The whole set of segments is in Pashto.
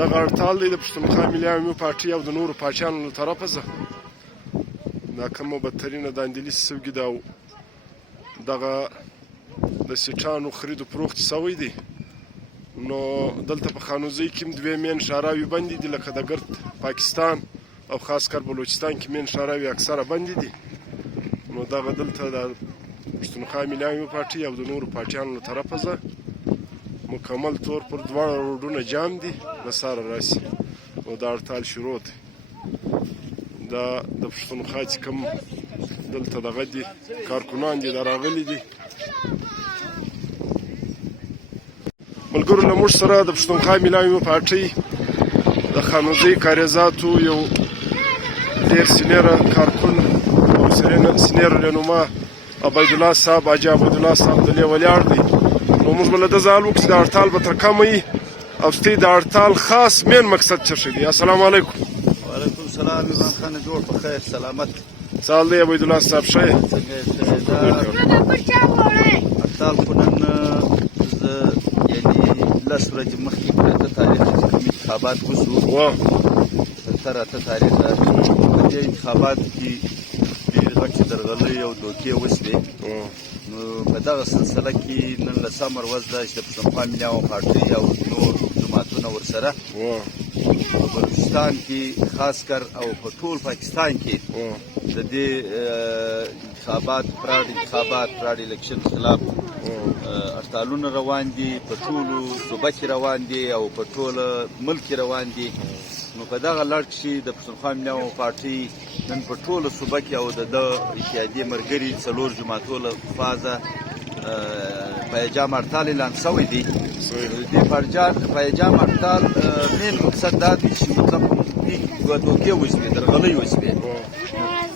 دغه هړتال دی د پښتونخوا ملي عوامي پارټۍ او د نورو پاچیانو له طرفه څخه دا کومه بدترینه داندلي سوګي ده او دغه د سیټانو خرید و فروخت سوی دی. نو دلته په خانوزۍ کې هم دوې مین شاراوي بندې دي لکه د ګرد پاکستان او خاص کر بلوچستان کې مین شاراوي اکثره بندې دي. نو دغه دلته د پښتونخوا ملي عوامي پارټۍ او د نورو پارټیانو له طرفه زه مکمل طور پر دواړه روډونه جام دي له ساره راسي او دا هړتال شروع دی. دا د پښتونخوا چې کوم دلته دغه دي کارکنان دي دا راغلي دي. ملګرو له موږ سره د پښتونخوا ملي عوامي پارټۍ د خانوزۍ کاریزاتو یو ډېر سینیره کارکون او سینیر رهنما عبیدالله صاحب حاجي عبیدالله صاحب دلې ولاړ دی. نو موږ به له ده سوال وکړو چې د هړتال به تر کومه وي او ستاسې د هړتال خاص مین مقصد څه شی دی؟ السلام علیکم. وعلیکم السلام. عمران خان جوړ په خیر سلامت. څه حال دی عبیدالله صاحب؟ ښه یې؟ هړتال خو نن زه یعنې 10 ورځې مخکې په 8 تاریخ چې کوم انتخابات وشو 8 تاریخ په دې انتخاباتو کې ډېرې غټې درغلۍ او دوکې وشوې. نو په دغه سلسله کې نن لسمه ورځ ده چې د پښتونخوا ملي عوامي پارټۍ او نور جماعتونه ورسره په بلوچستان کې خاص کر او په ټول پاکستان کې د دې انتخابات پراډ الیکشن خلاف هړتالونه روان دي، په ټولو صوبه کې روان دي او په ټول ملک کې روان دي. نو په دغه لړ کې د پښتونخوا ملي عوامي پارټۍ نن په ټوله صوبه کې او د اتحادیې ملګري 4 جماعتو له خوا پایجام هړتال اعلان شوی دی. د دې پایجام هړتال مین مقصد دا دی چې مطلب دوکې وشوې، درغلۍ وشوې.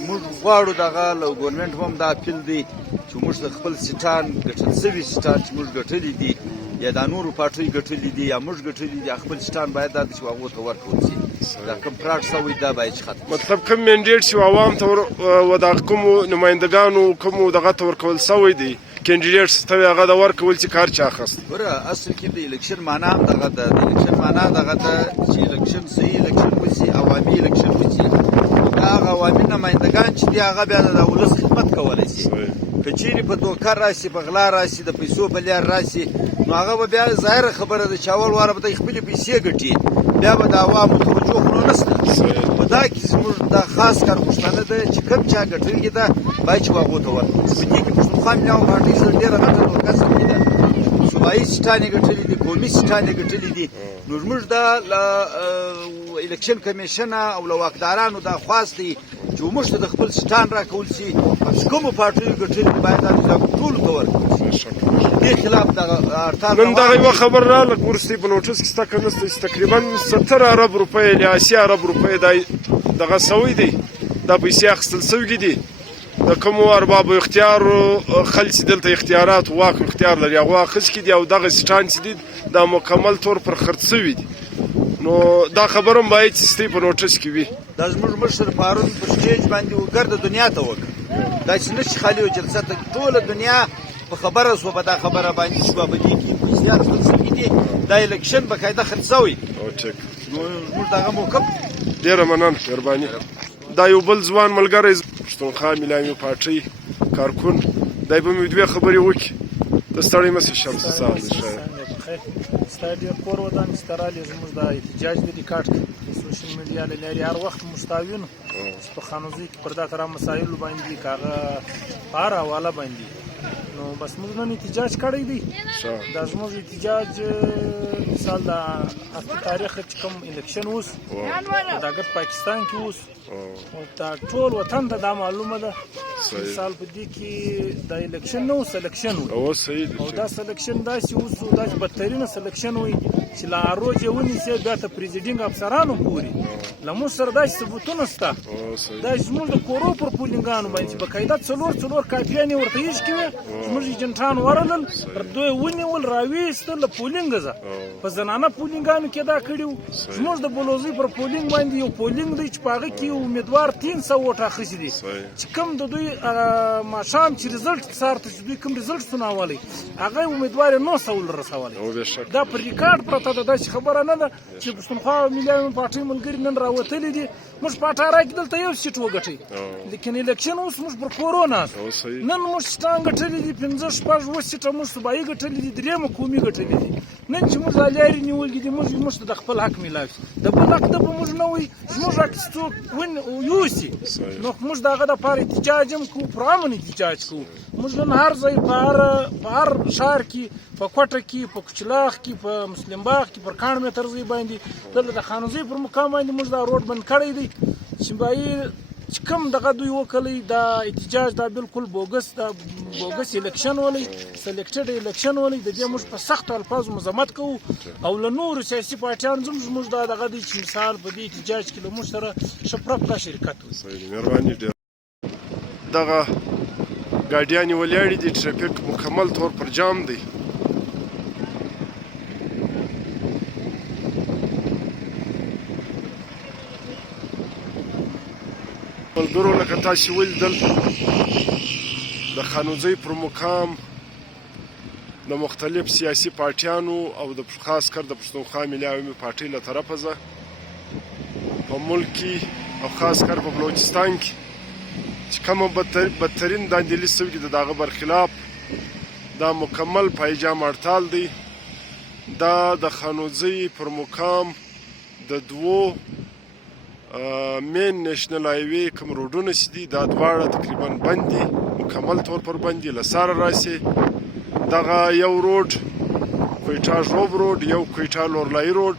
موږ غواړو دغه له ګورنمنټ هم دا اپیل دی چې موږ د خپل سیټان ګټل شوي سیټان چې موږ ګټلي دي یا د نورو پارټۍ ګټلي دي یا موږ ګټلي دي خپل سیټان باید دا چې هغو ته ورکړل شي. دا کوم پراډ شوی دا باید ختم. مطلب کوم مینډیټ چې عوام ته و د کومو نمایندګانو کومو دغه ته ورکول شوی دی کینډیډیټس ته هغه د ورکول چې کار چا اخیست؟ ګوره اصل کې د الیکشن معنا هم دغه ده. د الیکشن معنا دغه ده چې الیکشن صحیح الیکشن وشي، عوامي الیکشن وشي. دا هغه عوامي نمایندګان چې دي هغه بیا د ولس خدمت کولی شي. که چیرې په دوکه راشي، په غلا راشي، د پیسو په لار راشي، نو هغه به بیا ظاهره خبره ده چې اول واره به دوی خپلې پیسې ګټي، بیا به د عوامو توجه خو نو نشته. په دا کې زموږ دا خاص کار غوښتنه ده چې کوم چا ګټلې ده باید چې هغو ته ورکړل شي. په دې کې پښتونخوا ملي عوامي پارټۍ سره ډېره غټه دوکه شوې ده. صوبایي سیټان یې ګټلي دي، قومي سیټان یې ګټلي دي. نو زموږ دا له الیکشن کمیشنه او له واکدارانو دا خواست دی چې موږ ته د خپل سیټان راکول شي او چې کومو پارټیو ګټلي دي باید دا ټولو ته ورکړل شي. دې خلاف دغه هړتال نن دغه یوه خبر راغله وروستۍ په نوټس کې سته که نسته چې تقریبا 70 ارب روپۍ یا 80 ارب روپۍ دا دغه سوی دی، دا پیسې اخیستل سوي دي. د کومو اربابو اختیارو خلک چې دلته اختیارات واک اختیار لري هغو اخیستي دي او دغه سیټان چې دي دا مکمل طور پر خرڅ سوي دي. نو دا خبره هم باید چې ستاسې په نوټس کې وي. دا زموږ مشر پرون په سټیج باندې ګرده دنیا ته وکړه. دا چې نه چې خالي و جلسه ته ټوله دنیا په خبره شوه، په دا خبره باندې شوه په دې کې پیسې اخیستل سوي دي، دا الیکشن باقاعده خرڅ سوی. نو زموږ دغه موقف ډېره مننه، مهرباني. دا یو بل ځوان ملګری پښتونخوا ملي عوامي پارټۍ کارکون دی به مې 2 خبرې وکړي. ته ستړی مه شې شمس صاحب. ستا ډېر کور ودان چې ته رالې زموږ د احتجاج د ریکارډ د سوشل میډیا له لارې هر وخت مستعینو چې په خانوزۍ کې پر دا ترا مسایلو باندې که هغه په هر حواله باندې نو بس موږ نن احتجاج کړی دی. دا زموږ احتجاج مثال د 8 تاریخ چې کوم الیکشن اوس د ګرد پاکستان کې اوس دا ټول وطن ته دا معلومه ده مثال په دې کې د الیکشن نه اوس سلیکشن وي او دا سلیکشن داسې اوس داسې بدترینه سلیکشن وي چې له روج یې ونیسي بیا ته پریزیډینګ افسرانو ګوري. له موږ سره داسې ثبوتونه شته دا زموږ د کورو پر پولینګانو باندې چې باقاعده 4 کاپیانې ورته ایښکې وې زموږ ایجنټان ورغلل دوی ونیول راویستل له پولینګ ځه په زنانه پولینګانو کې دا کړي وو زموږ د بلوزۍ پر پولینګ باندې یو پولینګ دی چې په هغه کې امیدوار 300 ووټ اخیستي دي چې کوم د دوی ماښام چې ریزلټ سهار ته چې دوی کوم ریزلټ سناولی هغه امیدوار یې 900 رسولی دا پر ریکارډ پرته ده داسې خبره نه ده چې پښتونخوا ملي عوامي پارټۍ ملګري نن راوتلي دي موږ په 18 کې دلته یو سیټ وګټئ لیکن الیکشن اوس موږ پر کورو ناست نن موږ سیټان ګټلي دي 15 شپږ اووه سیټه موږ صوبایي ګټلي دي درېیمه قومي ګټلي دي نن چې موږ دا لارې نیولي دي موږ ته د خپل حق میلاو شي د بل حق ته به موږ نه وایي زموږ حق چې څوک یوسي نو موږ د هغه دپاره احتجاج هم کوو پر امن احتجاج کوو موږ نن هر ځای په هر ښار کې په کوټه کې په کچلاغ کې په مسلم باغ کې پر کاڼ متر ځای باندې دلته د خانوزۍ پر مقام باندې موږ دا روډ بند کړی دی چې باید چې کوم دغه دوی وکړی دا احتجاج دا بالکل بوګس الیکشن ولی سلیکټډ الیکشن ولی د دې موږ په سختو الفاظو مذمت کوو او له نورو سیاسي پارټیانو زموږ دا دغه دی چې مثال په دې احتجاج کې له موږ سره ښه پرپکه شرکت وکړي مهرباني ډېره دغه ګاډیانې ولاړې دي ټرافیک مکمل طور پر جام دی ملګرو لکه تاسې ولیدل د خانوزۍ پر مقام د مختلف سیاسي پارټیانو او د خاص کر د پښتونخوا ملي عوامي پارټۍ له طرفه زه په ملک کې او خاص کر په بلوچستان کې چې کومه بدترین داندلي سوي دي د هغه برخلاف دا مکمل پایجام هړتال دی دا د خانوزۍ پر مقام د دوو مین نیشنل هایوی کوم روډونه چې دي دا دواړه تقریبا بند دي مکمل طور پر بند دي له ساره راسې دغه یو روډ کویټا ژوب روډ یو کویټا لورلایي روډ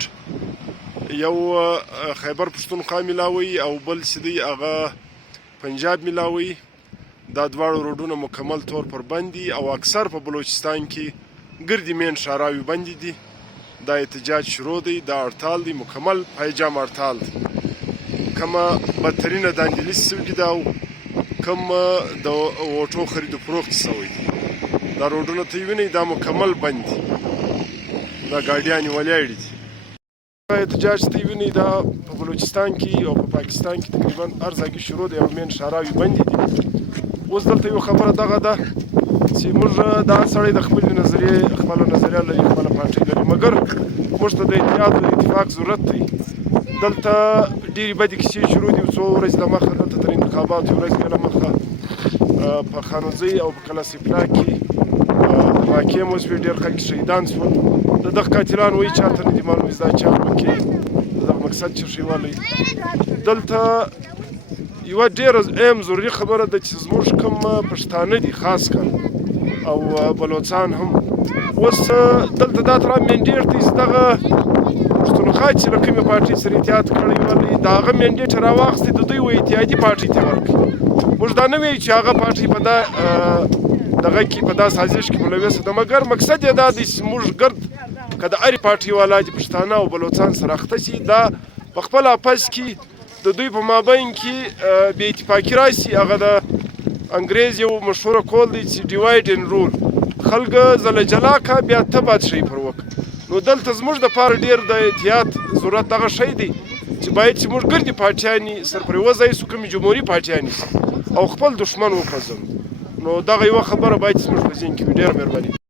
یو خیبر پښتونخوا میلاوي او بل چې دی هغه پنجاب میلاوي دا دواړه روډونه مکمل طور پر بند دي او اکثر په بلوچستان کې ګردي مین ښاراوي بندې دي دا احتجاج شروع دی دا هړتال دی مکمل پایجام هړتال دی کومه بدترینه داندلي سوي ده او کوم د ووټو خرید و فروخت سوی دی دا روډونه ته وینئ دا مکمل بند دي دا ګاډیانې ولاړې دي احتجاج ته وینئ دا په بلوچستان کې او په پاکستان کې تقریبا هر ځای کې شروع دی او مین ښاراوي بندې دي اوس دلته یو خبره دغه ده چې موږ دا سړی د خپلې نظریې خپله نظریه لري خپله پارټۍ لري مګر موږ ته د اتحاد او اتفاق ضرورت دی دلته ډېرې بدې کیسې شروع دي څو ورځې دمخه دلته تر انتخاباتو یوه ورځ بیا دمخه په خانوزۍ او په کلاسیپلا کې واقع مو شوې ډېر خلک شهیدان شول د دغه قاتلان وایي چاته نه دي معلوم چې دا چا پکې د دغه مقصد څه شی والی دلته یوه ډېره اهم ضروري خبره ده چې زموږ کوم پښتانه دي خاص کر او بلوڅان هم اوس دلته دا تر منډېټ دی چې دغه پښتونخوا چې له کومې پارټۍ سره اتحاد کړی ولی د هغه منډېټ راواخیستې د دوی وایي اتحادي پارټۍ ته ورکړي موږ دا نه وایو چې هغه پارټۍ په دا دغه کې په دا سازش کې ملوثه ده مګر مقصد یې دا دی چې موږ ګرد که د هرې پارټۍ والا چې پښتانه او بلوڅان سره اخته شي دا په خپل آپس کې د دوی په مابین کې بې اتفاقي راشي هغه د انګریز یو مشهوره قول دی چې ډیوایډ اینډ رول خلک زله جلا کا بیا ته بادشاهي پر وکړه نو دلته زموږ دپاره ډېر د احتیاط ضرورت دغه شی دی چې باید چې موږ ګردې پارټیانې سر پرې وځای سو کومې جمهوري پارټیانې سي او خپل دښمن وپرځوو نو دغه یوه خبره باید چې زموږ په ذهن کې وي ډېره مهرباني